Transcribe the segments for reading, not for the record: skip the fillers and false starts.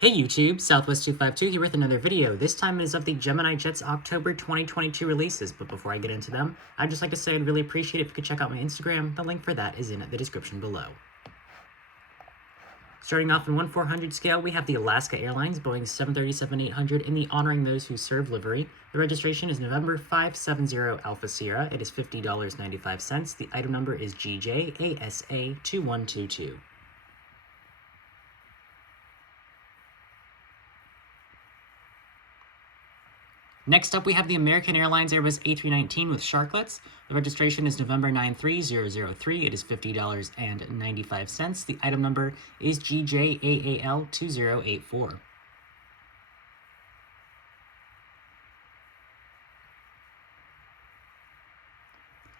Hey YouTube, Southwest252 here with another video. This time is of the Gemini Jets October 2022 releases, but before I get into them, I'd just like to say I'd really appreciate it if you could check out my Instagram. The link for that is in the description below. Starting off in 1/400 scale, we have the Alaska Airlines Boeing 737-800 in the Honoring Those Who Serve livery. The registration is November 570 Alpha Sierra. It is $50.95. The item number is GJASA2122. Next up, we have the American Airlines Airbus A319 with Sharklets. The registration is November 93003. It is $50.95. The item number is GJAAL2084.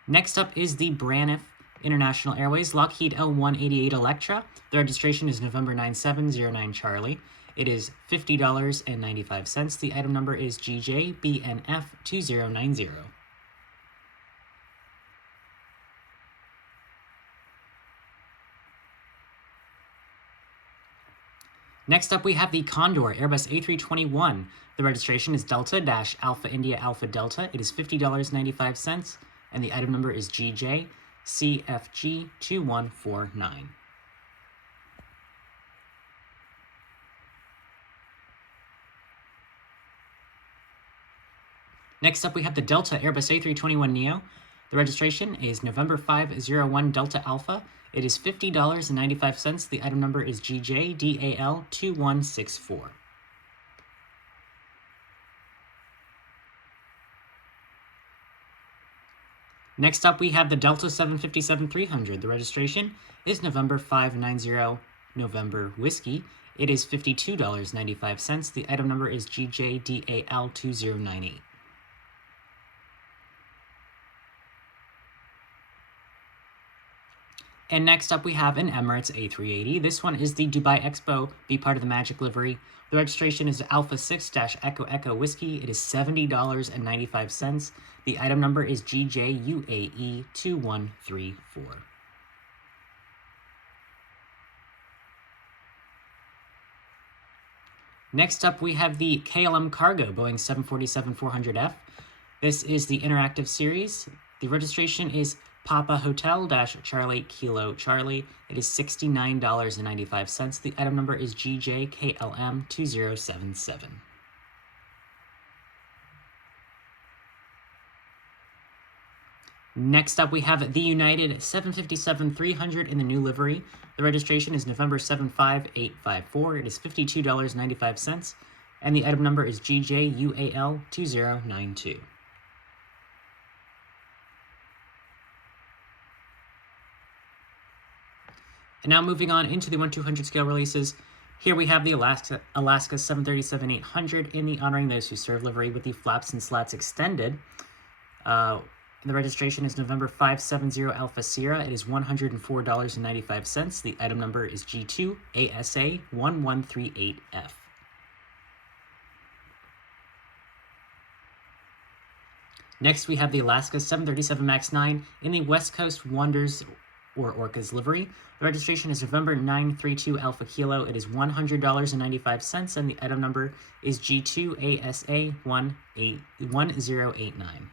Next up is the Braniff International Airways Lockheed L188 Electra. The registration is November 9709 Charlie. It is $50.95. The item number is GJBNF2090. Next up, we have the Condor Airbus A321. The registration is Delta-Alpha India Alpha Delta. It is $50.95, and the item number is GJCFG2149. Next up, we have the Delta Airbus A321neo. The registration is November 501 Delta Alpha. It is $50.95. The item number is GJDAL2164. Next up, we have the Delta 757-300. The registration is November 590 November Whiskey. It is $52.95. The item number is GJDAL2098. And next up, we have an Emirates A380. This one is the Dubai Expo, be part of the Magic livery. The registration is Alpha 6-Echo Echo Whiskey. It is $70.95. The item number is GJUAE2134. Next up, we have the KLM Cargo Boeing 747-400F. This is the interactive series. The registration is Papa Hotel-Charlie Kilo Charlie. It is $69.95. The item number is GJKLM2077. Next up, we have the United 757-300 in the new livery. The registration is November 75854. It is $52.95, and the item number is GJUAL2092. And now moving on into the 1/200 scale releases, here we have the Alaska 737-800 in the Honoring Those Who Serve livery with the flaps and slats extended. The registration is November 570 Alpha Sierra. It is $104.95. The item number is G2ASA1138F. Next, we have the Alaska 737 MAX 9 in the West Coast Wonders or Orcas livery. The registration is November 932 Alpha Kilo. It is $100.95, and the item number is G2ASA1089.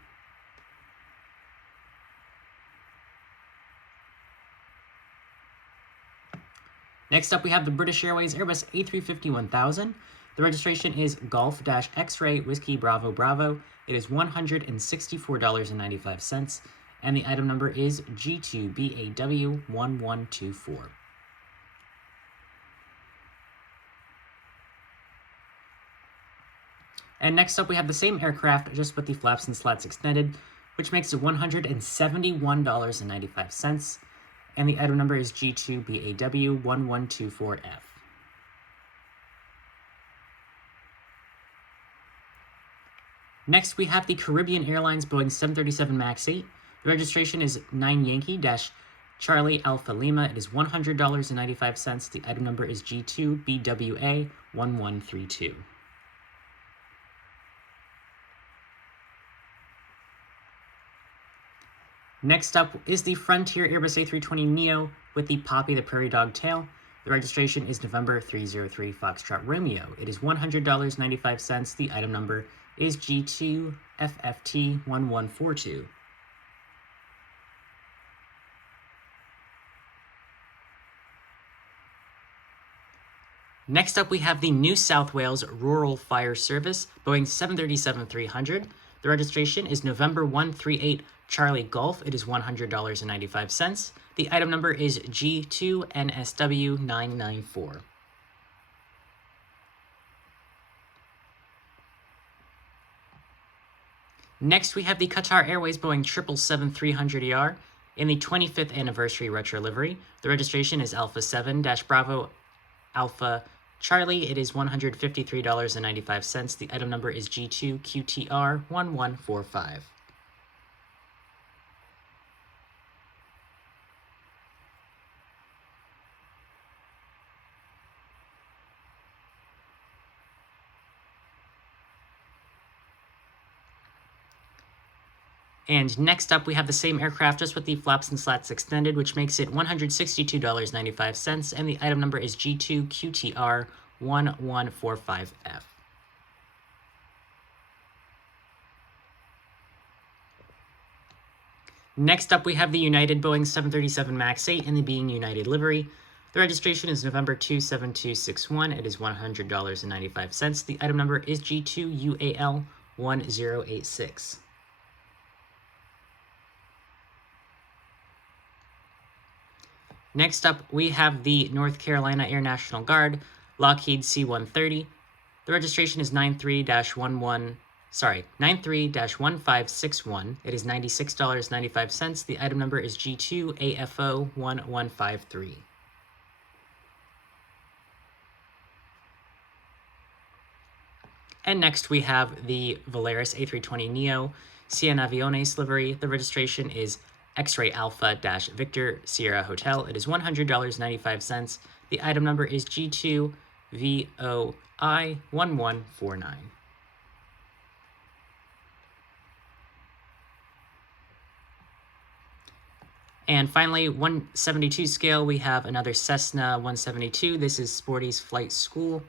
Next up, we have the British Airways Airbus A350-1000. The registration is Golf-X-Ray Whiskey Bravo Bravo. It is $164.95, and the item number is G2BAW1124. And next up, we have the same aircraft, just with the flaps and slats extended, which makes it $171.95, and the item number is G2BAW1124F. Next, we have the Caribbean Airlines Boeing 737 MAX 8. The registration is 9 Yankee-Charlie Alpha Lima. It is $100.95. The item number is G2BWA1132. Next up is the Frontier Airbus A320neo with the Poppy the Prairie Dog tail. The registration is November 303 Foxtrot Romeo. It is $100.95. The item number is G2FFT1142. Next up, we have the New South Wales Rural Fire Service, Boeing 737-300. The registration is November 138 Charlie Golf. It is $100.95. The item number is G2NSW994. Next, we have the Qatar Airways Boeing 777-300ER in the 25th anniversary retro livery. The registration is Alpha 7-Bravo Alpha Charlie. It is $153.95. The item number is G2QTR1145. And next up, we have the same aircraft, just with the flaps and slats extended, which makes it $162.95, and the item number is G2QTR1145F. Next up, we have the United Boeing 737 MAX 8 in the Being United livery. The registration is November 27261. It is $100.95. The item number is G2UAL1086. Next up, we have the North Carolina Air National Guard, Lockheed C-130. The registration is 93-1561. It is $96.95. The item number is G2AFO1153. And next we have the Volaris A320neo Cien Aviones livery. The registration is X-Ray Alpha-Victor Sierra Hotel. It is $100.95. The item number is G2VOI1149. And finally, 172 scale, we have another Cessna 172. This is Sporty's Flight School.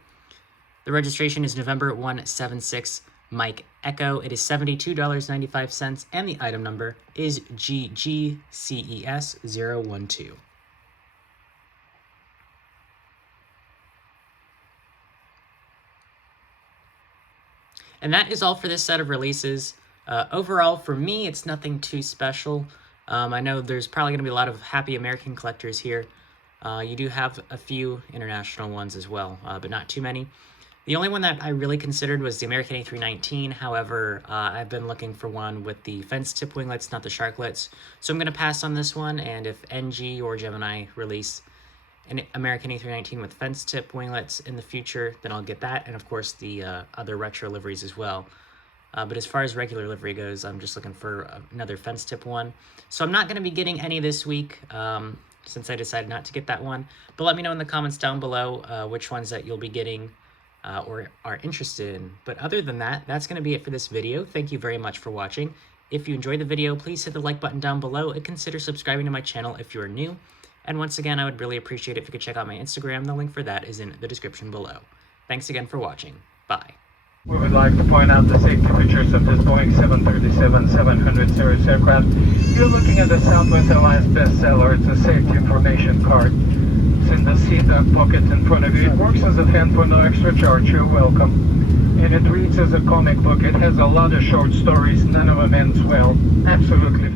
The registration is November 176 Mike Echo. It is $72.95, and the item number is GGCES012. And that is all for this set of releases. Overall, for me, it's nothing too special. I know there's probably going to be a lot of happy American collectors here. You do have a few international ones as well, but not too many. The only one that I really considered was the American A319. However, I've been looking for one with the fence tip winglets, not the Sharklets. So I'm going to pass on this one, and if NG or Gemini release an American A319 with fence tip winglets in the future, then I'll get that, and of course the other retro liveries as well. But as far as regular livery goes, I'm just looking for another fence tip one. So I'm not going to be getting any this week, since I decided not to get that one. But let me know in the comments down below which ones that you'll be getting or are interested in. But other than that, that's going to be it for this video. Thank you very much for watching. If you enjoyed the video, please hit the like button down below and consider subscribing to my channel if you are new. And once again, I would really appreciate it if you could check out my Instagram. The link for that is in the description below. Thanks again for watching. Bye. We would like to point out the safety features of this Boeing 737-700 series aircraft. You're looking at the Southwest Airlines bestseller. It's a safety information card. It's in the seat pocket in front of you. It works as a fan for no extra charge. You're welcome. And it reads as a comic book. It has a lot of short stories. None of them ends well. Absolutely.